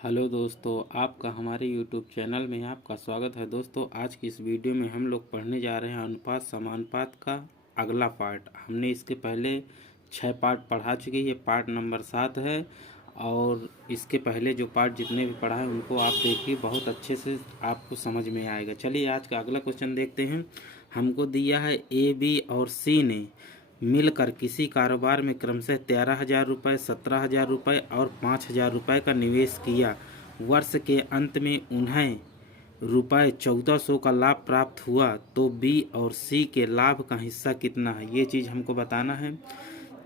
Hello दोस्तों, आपका हमारे यूट्यूब चैनल में आपका स्वागत है। दोस्तों, आज की इस वीडियो में हम लोग पढ़ने जा रहे हैं अनुपात समानुपात का अगला पार्ट। हमने इसके पहले 6 पार्ट पढ़ा चुके हैं, ये पार्ट नंबर 7 है। और इसके पहले जो पार्ट जितने भी पढ़ा है उनको आप देखिए, बहुत अच्छे से आपको समझ में आएगा। चलिए आज का अगला क्वेश्चन देखते हैं। हमको दिया है ए, बी और सी ने मिलकर किसी कारोबार में क्रमशः 13,000 रुपये, 17,000 रुपये और 5,000 रुपये का निवेश किया। वर्ष के अंत में उन्हें रुपये 1400 का लाभ प्राप्त हुआ, तो बी और सी के लाभ का हिस्सा कितना है, ये चीज़ हमको बताना है।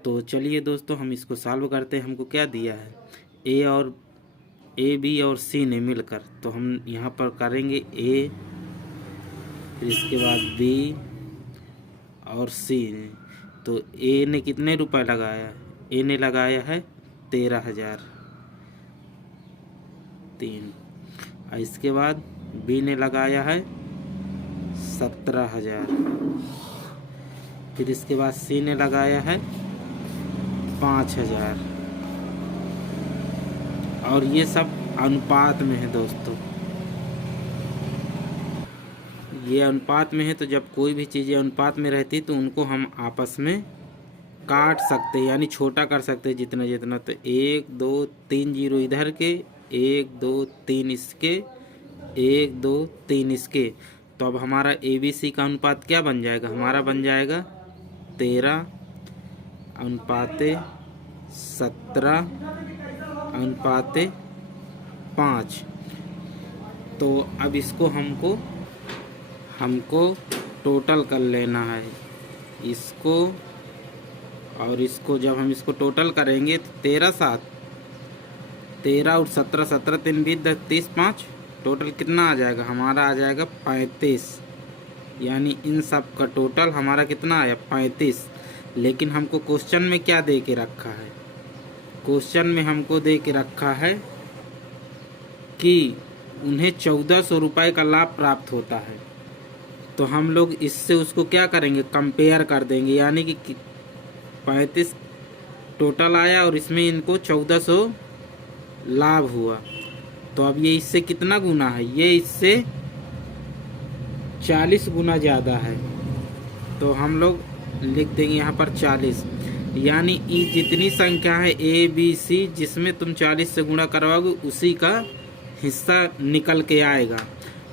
तो चलिए दोस्तों, हम इसको सॉल्व करते हैं। हमको क्या दिया है, ए, बी और सी ने मिलकर, तो हम यहाँ पर करेंगे ए, फिर इसके बाद बी और सी ने। तो ए ने कितने रुपए लगाया, ए ने लगाया है 13,000 3। और इसके बाद बी ने लगाया है 17,000। फिर इसके बाद सी ने लगाया है 5,000। और ये सब अनुपात में है दोस्तों, ये अनुपात में है। तो जब कोई भी चीज़ें अनुपात में रहती तो उनको हम आपस में काट सकते हैं, यानी छोटा कर सकते हैं जितना जितना। तो 1 2 3 जीरो इधर के, 1 2 3 इसके, 1 2 3 इसके। तो अब हमारा ए बी सी का अनुपात क्या बन जाएगा, हमारा बन जाएगा 13 अनुपाते 17 अनुपाते 5। तो अब इसको हमको टोटल कर लेना है, इसको और इसको। जब हम इसको टोटल करेंगे तो 13 7 13 और 17 17 3 20 10 30 5, टोटल कितना आ जाएगा, हमारा आ जाएगा 35। यानी इन सब का टोटल हमारा कितना आया, 35। लेकिन हमको क्वेश्चन में क्या दे के रखा है, क्वेश्चन में हमको दे के रखा है कि उन्हें 1400 रुपये का लाभ प्राप्त होता है। तो हम लोग इससे उसको क्या करेंगे, कंपेयर कर देंगे। यानी कि 35 टोटल आया और इसमें इनको 1400 लाभ हुआ। तो अब ये इससे कितना गुना है, ये इससे 40 गुना ज़्यादा है। तो हम लोग लिख देंगे यहाँ पर 40। यानी ये जितनी संख्या है ए बी सी, जिसमें तुम 40 से गुणा करवाओगे उसी का हिस्सा निकल के आएगा।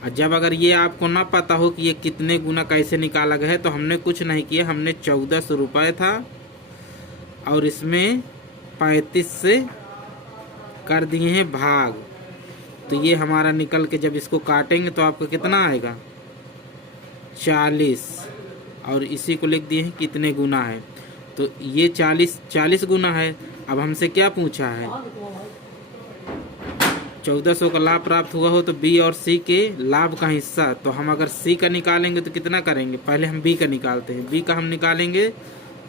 और जब अगर ये आपको ना पता हो कि ये कितने गुना कैसे निकाला गया है, तो हमने कुछ नहीं किया, हमने 1400 रुपये था और इसमें 35 से कर दिए हैं भाग। तो ये हमारा निकल के जब इसको काटेंगे तो आपको कितना आएगा, 40। और इसी को लिख दिए हैं कितने गुना है। तो ये 40 गुना है। अब हमसे क्या पूछा है, 1400 का लाभ प्राप्त हुआ हो तो बी और सी के लाभ का हिस्सा। तो हम अगर सी का निकालेंगे तो कितना करेंगे, पहले हम बी का निकालते हैं। बी का हम निकालेंगे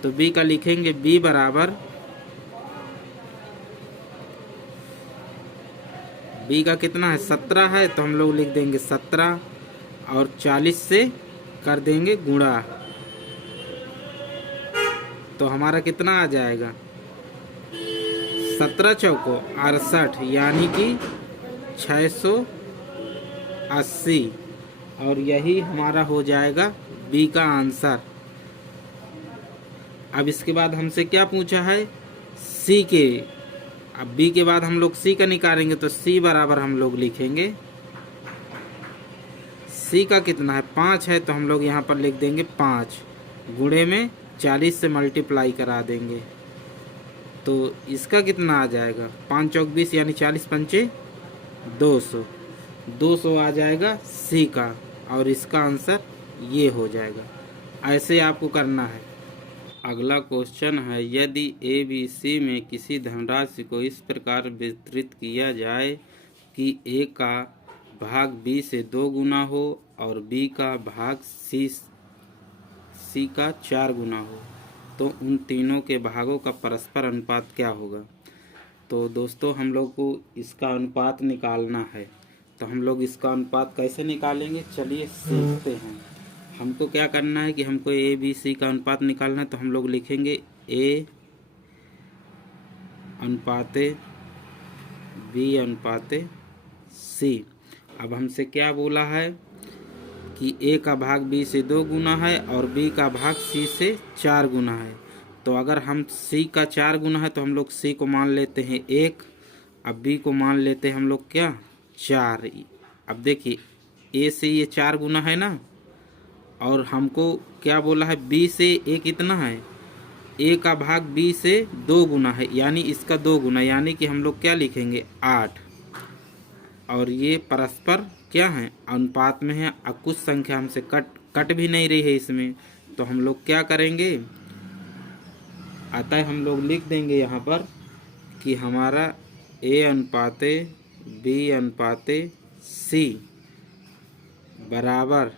तो बी का लिखेंगे, बी बराबर, बी का कितना है 17 है, तो हम लोग लिख देंगे 17 और 40 से कर देंगे गुणा। तो हमारा कितना आ जाएगा, 17 चौको 68, यानी कि 680। और यही हमारा हो जाएगा बी का आंसर। अब इसके बाद हमसे क्या पूछा है, सी के। अब बी के बाद हम लोग सी का निकालेंगे तो सी बराबर हम लोग लिखेंगे, सी का कितना है 5 है, तो हम लोग यहाँ पर लिख देंगे 5 गुणे में 40 से मल्टीप्लाई करा देंगे। तो इसका कितना आ जाएगा, 5 चौक 20, यानी 40 पंचे 200 आ जाएगा सी का। और इसका आंसर ये हो जाएगा। ऐसे आपको करना है। अगला क्वेश्चन है, यदि ए बी सी में किसी धनराशि को इस प्रकार वितरित किया जाए कि ए का भाग बी से 2 गुना हो और बी का भाग सी का 4 गुना हो, तो उन तीनों के भागों का परस्पर अनुपात क्या होगा। तो दोस्तों, हम लोग को इसका अनुपात निकालना है। तो हम लोग इसका अनुपात कैसे निकालेंगे, चलिए सीखते हैं। हमको क्या करना है कि हमको ए बी सी का अनुपात निकालना है। तो हम लोग लिखेंगे ए अनुपाते बी अनुपात सी। अब हमसे क्या बोला है कि ए का भाग बी से 2 गुना है और बी का भाग सी से 4 गुना है। तो अगर हम सी का 4 गुना है तो हम लोग सी को मान लेते हैं 1, अब बी को मान लेते हैं हम लोग क्या 4। अब देखिए ए से ये 4 गुना है ना, और हमको क्या बोला है बी से ए कितना है, ए का भाग बी से 2 गुना है, यानी इसका 2 गुना, यानी कि हम लोग क्या लिखेंगे 8। और ये परस्पर क्या है अनुपात में है। अब कुछ संख्या हमसे कट भी नहीं रही है इसमें, तो हम लोग क्या करेंगे, अतः हम लोग लिख देंगे यहाँ पर कि हमारा ए अनुपात बी अनुपात सी बराबर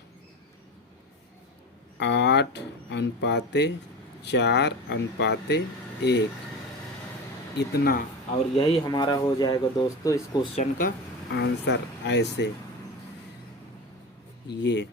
8 अनुपात 4 अनुपात 1 इतना। और यही हमारा हो जाएगा दोस्तों इस क्वेश्चन का आंसर। ऐसे ये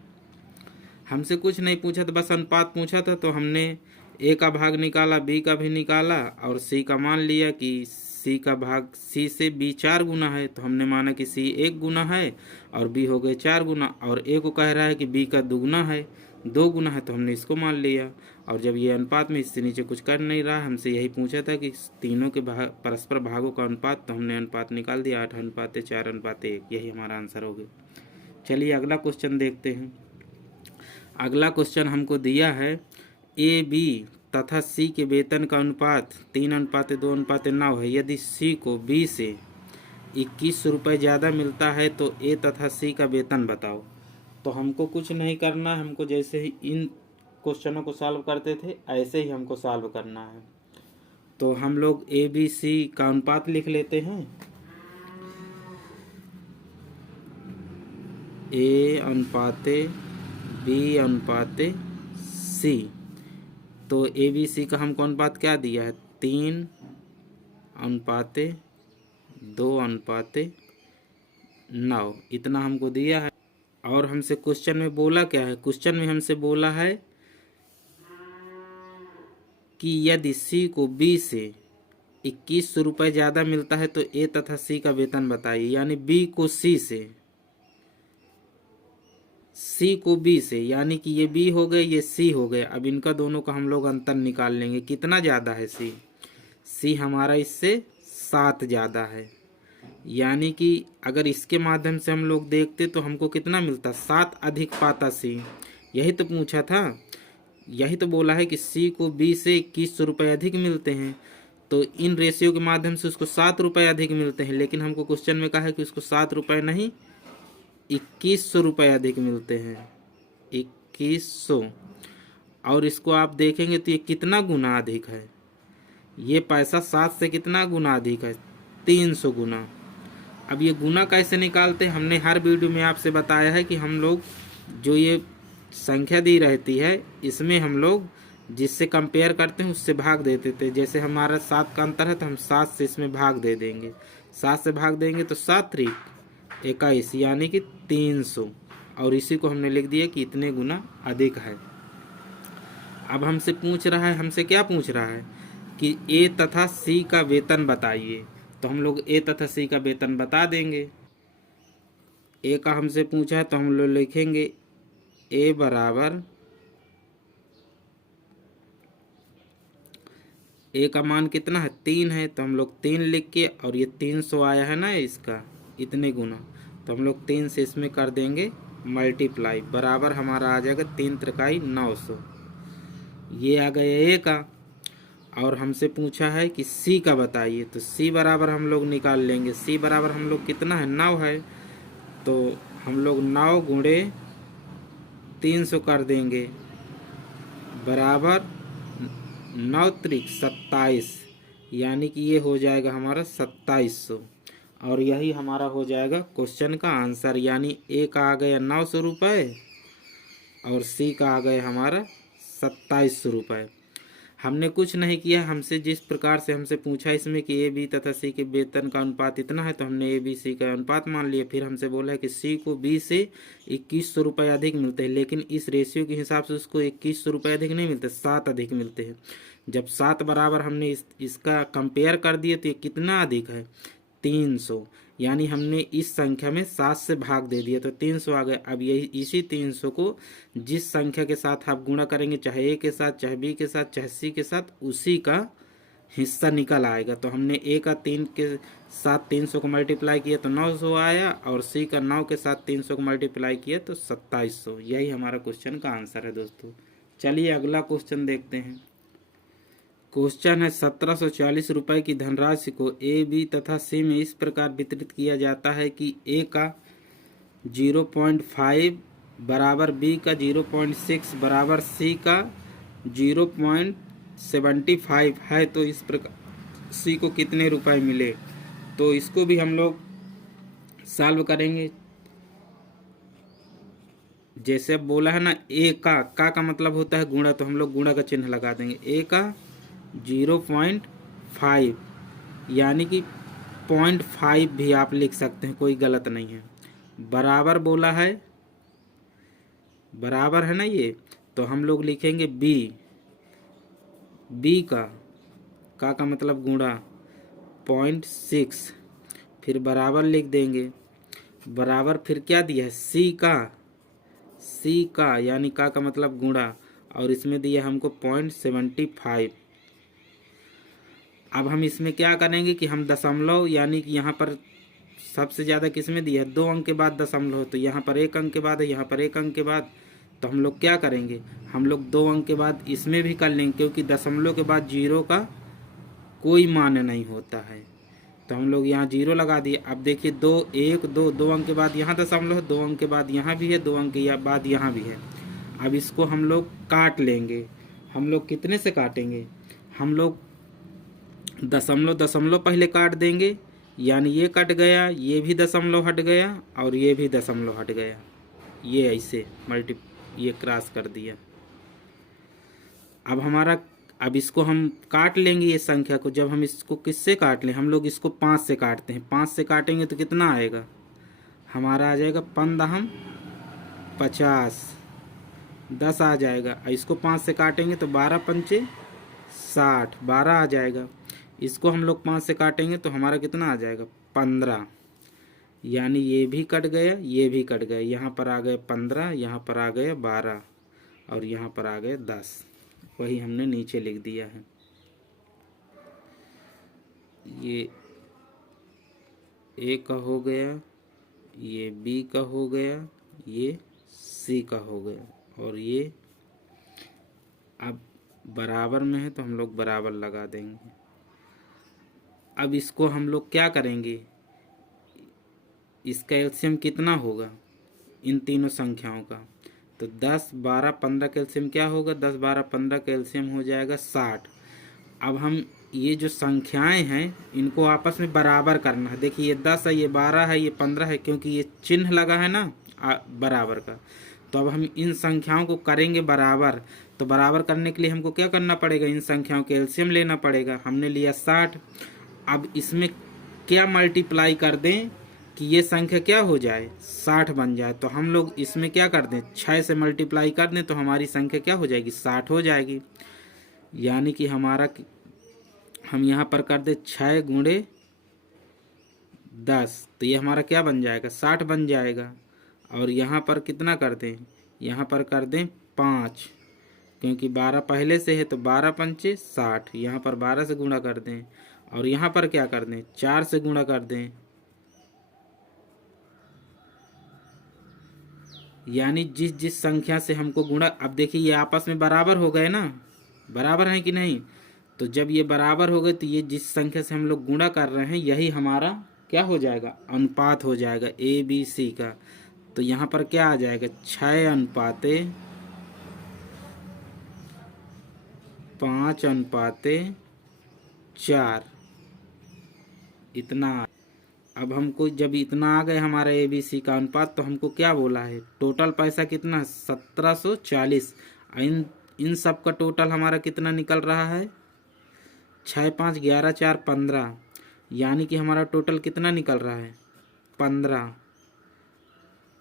हमसे कुछ नहीं पूछा था, बस अनुपात पूछा था, तो हमने ए का भाग निकाला, बी का भी निकाला और सी का मान लिया कि सी का भाग सी से बी 4 गुना है, तो हमने माना कि सी 1 गुना है और बी हो गए 4 गुना, और ए को कह रहा है कि बी का दुगुना है 2 गुना है, तो हमने इसको मान लिया। और जब ये अनुपात में इससे नीचे कुछ कर नहीं रहा, हमसे यही पूछा था कि तीनों के परस्पर भागों का अनुपात, तो हमने अनुपात निकाल दिया 8 अनुपात 4 अनुपात 1। यही हमारा आंसर हो गया। चलिए अगला क्वेश्चन देखते हैं। अगला क्वेश्चन हमको दिया है ए बी तथा सी के वेतन का अनुपात 3 अनुपात 2 अनुपात 9 है। यदि सी को बी से 21 रुपये ज़्यादा मिलता है तो ए तथा सी का वेतन बताओ। तो हमको कुछ नहीं करना है, हमको जैसे ही इन क्वेश्चनों को सॉल्व करते थे ऐसे ही हमको सॉल्व करना है। तो हम लोग ए बी सी का अनुपात लिख लेते हैं। ए अनुपात बी अनुपात सी, तो ए बी सी का हमको अनुपात क्या दिया है 3 अनुपात 2 अनुपात 9 इतना हमको दिया है। और हमसे क्वेश्चन में बोला क्या है, क्वेश्चन में हमसे बोला है कि यदि सी को बी से 21 रुपये ज़्यादा मिलता है तो ए तथा सी का वेतन बताइए। यानी बी को सी से, सी को बी से, यानी कि ये बी हो गए ये सी हो गए। अब इनका दोनों का हम लोग अंतर निकाल लेंगे, कितना ज़्यादा है सी, सी हमारा इससे 7 ज़्यादा है। यानी कि अगर इसके माध्यम से हम लोग देखते तो हमको कितना मिलता 7 अधिक पाता सी। यही तो पूछा था, यही तो बोला है कि सी को बी से 21 रुपये अधिक मिलते हैं, तो इन रेशियो के माध्यम से उसको 7 रुपये अधिक मिलते हैं। लेकिन हमको क्वेश्चन में कहा है कि उसको 7 रुपये नहीं 2100 रुपये अधिक मिलते हैं, 2100। और इसको आप देखेंगे तो ये कितना गुना अधिक है, ये पैसा 7 से कितना गुना अधिक है 300 गुना। अब ये गुना कैसे निकालते हैं, हमने हर वीडियो में आपसे बताया है कि हम लोग जो ये संख्या दी रहती है इसमें हम लोग जिससे कंपेयर करते हैं उससे भाग देते थे। जैसे हमारा 7 का अंतर है तो हम 7 से इसमें भाग दे देंगे, 7 से भाग देंगे तो 7 × 21 यानी कि 300, और इसी को हमने लिख दिया कि इतने गुना अधिक है। अब हमसे पूछ रहा है, हमसे क्या पूछ रहा है कि ए तथा सी का वेतन बताइए। तो हम लोग ए तथा सी का वेतन बता देंगे। ए का हमसे पूछा है तो हम लोग लिखेंगे ए बराबर, ए का मान कितना है 3 है, तो हम लोग 3 लिख के, और ये 300 आया है ना इसका इतने गुना, तो हम लोग 3 से इसमें कर देंगे मल्टीप्लाई, बराबर हमारा आ जाएगा 3 × 3 = 900। ये आ गया ए का। और हमसे पूछा है कि सी का बताइए, तो सी बराबर हम लोग निकाल लेंगे। सी बराबर हम लोग कितना है 9 है, तो हम लोग 9 × 300 कर देंगे, बराबर 9 × 27, यानी कि ये हो जाएगा हमारा 2700। और यही हमारा हो जाएगा क्वेश्चन का आंसर। यानी ए का आ गया 900 रुपये और सी का आ गया हमारा 2700 रुपये। हमने कुछ नहीं किया, हमसे जिस प्रकार से हमसे पूछा इसमें कि ए बी तथा सी के वेतन का अनुपात इतना है, तो हमने ए बी सी का अनुपात मान लिया। फिर हमसे बोला है कि सी को बी से 2100 रुपये अधिक मिलते हैं, लेकिन इस रेशियो के हिसाब से उसको 2100 रुपये अधिक नहीं मिलते, 7 अधिक मिलते हैं। जब 7 बराबर हमने इसका कंपेयर कर दिए तो ये कितना अधिक है 300, यानी हमने इस संख्या में 7 से भाग दे दिया तो 300 आ गए। अब यही इसी 300 को जिस संख्या के साथ आप गुणा करेंगे, चाहे ए के साथ, चाहे बी के साथ, चाहे सी के साथ, उसी का हिस्सा निकल आएगा। तो हमने ए का 3 के साथ 300 को मल्टीप्लाई किया तो 900 आया, और सी का 9 के साथ 300 को मल्टीप्लाई किया तो 2700। यही हमारा क्वेश्चन का आंसर है दोस्तों। चलिए अगला क्वेश्चन देखते हैं। क्वेश्चन है 1740 रुपये की धनराशि को ए, बी तथा सी में इस प्रकार वितरित किया जाता है कि ए का 0.5 बराबर बी का 0.6 बराबर सी का 0.75 है, तो इस प्रकार सी को कितने रुपए मिले। तो इसको भी हम लोग सॉल्व करेंगे। जैसे अब बोला है ना, ए का मतलब होता है गुणा, तो हम लोग गुणा का चिन्ह लगा देंगे। ए का 0.5 यानी कि 0.5 भी आप लिख सकते हैं, कोई गलत नहीं है। बराबर बोला है, बराबर है ना ये, तो हम लोग लिखेंगे बी का मतलब गुणा 0.6, फिर बराबर लिख देंगे। बराबर फिर क्या दिया है, सी का यानी का मतलब गुणा, और इसमें दिया हमको 0.75। अब हम इसमें क्या करेंगे कि हम दशमलव, यानी कि यहाँ पर सबसे ज़्यादा किस में दिया है, 2 अंक के बाद दशमलव, तो यहाँ पर 1 अंक के बाद है, यहाँ पर 1 अंक के बाद, तो हम लोग क्या करेंगे, हम लोग 2 अंक के बाद इसमें भी कर लेंगे, क्योंकि दशमलव के बाद 0 का कोई मान नहीं होता है। तो हम लोग यहाँ 0 लगा दिए। अब देखिए 2 1 2 अंक के बाद यहाँ दशमलव है, 2 अंक के बाद यहाँ भी है, 2 अंक के बाद यहाँ भी है। अब इसको हम लोग काट लेंगे। हम लोग कितने से काटेंगे, हम लोग दशमलव पहले काट देंगे, यानी ये कट गया, ये भी दशमलव हट गया, और ये भी दशमलव हट गया। ये ऐसे ये क्रॉस कर दिया। अब इसको हम काट लेंगे ये संख्या को। जब हम इसको किससे काट लें, हम लोग इसको 5 से काटते हैं। 5 से काटेंगे तो कितना आएगा, हमारा आ जाएगा 15 50, 10 आ जाएगा। इसको 5 से काटेंगे तो 12 पंचे 60, 12 आ जाएगा। इसको हम लोग 5 से काटेंगे तो हमारा कितना आ जाएगा, 15, यानी ये भी कट गया, ये भी कट गया। यहाँ पर आ गए 15, यहाँ पर आ गए 12, और यहाँ पर आ गए 10। वही हमने नीचे लिख दिया है। ये ए का हो गया, ये बी का हो गया, ये सी का हो गया, और ये अब बराबर में है तो हम लोग बराबर लगा देंगे। अब इसको हम लोग क्या करेंगे, इसका एलसीएम कितना होगा इन तीनों संख्याओं का, तो 10 12 15 का एलसीएम क्या होगा, 10 12 15 का एलसीएम हो जाएगा 60। अब हम ये जो संख्याएं हैं इनको आपस में बराबर करना है। देखिए ये 10 है, ये 12 है, ये 15 है, क्योंकि ये चिन्ह लगा है ना बराबर का। तो अब हम इन संख्याओं को करेंगे बराबर। तो बराबर करने के लिए हमको क्या करना पड़ेगा, इन संख्याओं के एलसीएम लेना पड़ेगा। हमने लिया 60। अब इसमें क्या मल्टीप्लाई कर दें कि ये संख्या क्या हो जाए, 60 बन जाए। तो हम लोग इसमें क्या कर दें, 6 से मल्टीप्लाई कर दें तो हमारी संख्या क्या हो जाएगी, 60 हो जाएगी। यानी कि हम यहाँ पर कर दें 6 गुणे 10, तो ये हमारा क्या बन जाएगा, 60 बन जाएगा। और यहाँ पर कितना कर दें, यहाँ पर कर दें 5, क्योंकि 12 पहले से है तो 12 पंचे 60, यहाँ पर 12 से गुणा कर दें, और यहाँ पर क्या कर दें, 4 से गुणा कर दें। यानी जिस संख्या से हमको गुणा, अब देखिए ये आपस में बराबर हो गए ना, बराबर है कि नहीं। तो जब ये बराबर हो गए तो ये जिस संख्या से हम लोग गुणा कर रहे हैं यही हमारा क्या हो जाएगा, अनुपात हो जाएगा ए बी सी का। तो यहाँ पर क्या आ जाएगा, 6:5:4 इतना। अब हमको जब इतना आ गए हमारा ए बी सी का अनुपात, तो हमको क्या बोला है, टोटल पैसा कितना, 1740। इन सब का टोटल हमारा कितना निकल रहा है, 6 5 11 4 15, यानी कि हमारा टोटल कितना निकल रहा है, 15।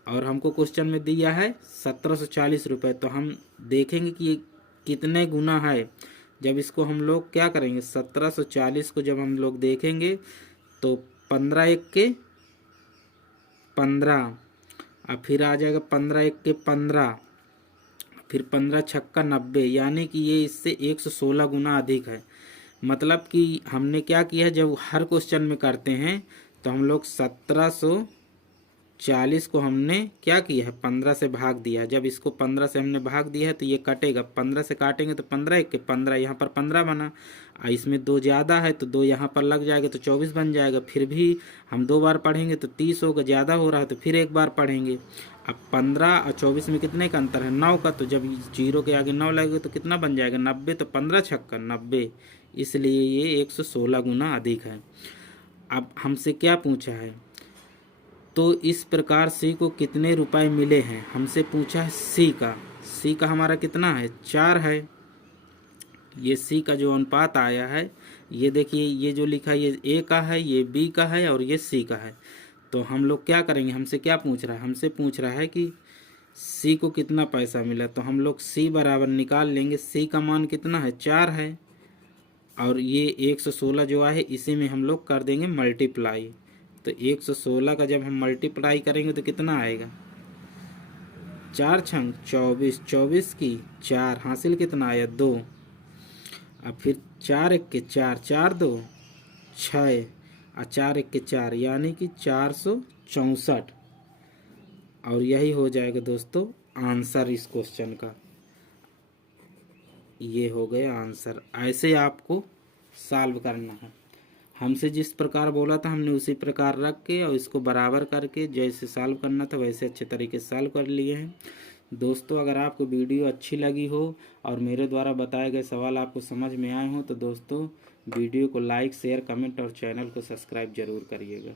और हमको क्वेश्चन में दिया है 1740 रुपये। तो हम देखेंगे कि ये कितने गुना है। जब इसको हम लोग क्या करेंगे, 1740 को जब हम लोग देखेंगे तो 15 एक के 15, और फिर आ जाएगा 15 एक के 15, फिर 15 छक्का 90, यानी कि ये इससे 116 गुना अधिक है। मतलब कि हमने क्या किया है, जब हर क्वेश्चन में करते हैं तो हम लोग 1740 को हमने क्या किया है, 15 से भाग दिया है। जब इसको 15 से हमने भाग दिया है तो ये कटेगा, 15 से काटेंगे तो 15 एक के 15, यहाँ पर 15 बना, और इसमें 2 ज़्यादा है तो 2 यहाँ पर लग जाएगा तो 24 बन जाएगा। फिर भी हम 2 बार पढ़ेंगे तो 30 होगा, ज़्यादा हो रहा है तो फिर एक बार पढ़ेंगे। अब 15 और 24 में कितने का अंतर है, 9 का, तो जब 0 के आगे 9 लगेगा तो कितना बन जाएगा, 90, तो 15 छक्का 90, इसलिए ये 116 गुना अधिक है। अब हमसे क्या पूछा है, तो इस प्रकार सी को कितने रुपए मिले हैं, हमसे पूछा है सी का हमारा कितना है, 4 है। ये सी का जो अनुपात आया है, ये देखिए, ये जो लिखा है ये ए का है, ये बी का है और ये सी का है। तो हम लोग क्या करेंगे, हमसे क्या पूछ रहा है, हमसे पूछ रहा है कि सी को कितना पैसा मिला, तो हम लोग सी बराबर निकाल लेंगे। सी का मान कितना है, 4 है, और ये 116 जो है इसी में हम लोग कर देंगे मल्टीप्लाई। तो 116 का जब हम मल्टीप्लाई करेंगे तो कितना आएगा, 4 छंग 24, 24 की 4, हासिल कितना आया 2, अब फिर 4 एक के 4, 4 2 6, और 4 एक के 4, यानी कि 464, और यही हो जाएगा दोस्तों आंसर इस क्वेश्चन का। ये हो गया आंसर। ऐसे आपको सॉल्व करना है। हमसे जिस प्रकार बोला था हमने उसी प्रकार रख के और इसको बराबर करके जैसे सॉल्व करना था वैसे अच्छे तरीके से सॉल्व कर लिए हैं। दोस्तों अगर आपको वीडियो अच्छी लगी हो और मेरे द्वारा बताए गए सवाल आपको समझ में आए हो तो दोस्तों वीडियो को लाइक शेयर कमेंट और चैनल को सब्सक्राइब जरूर करिएगा।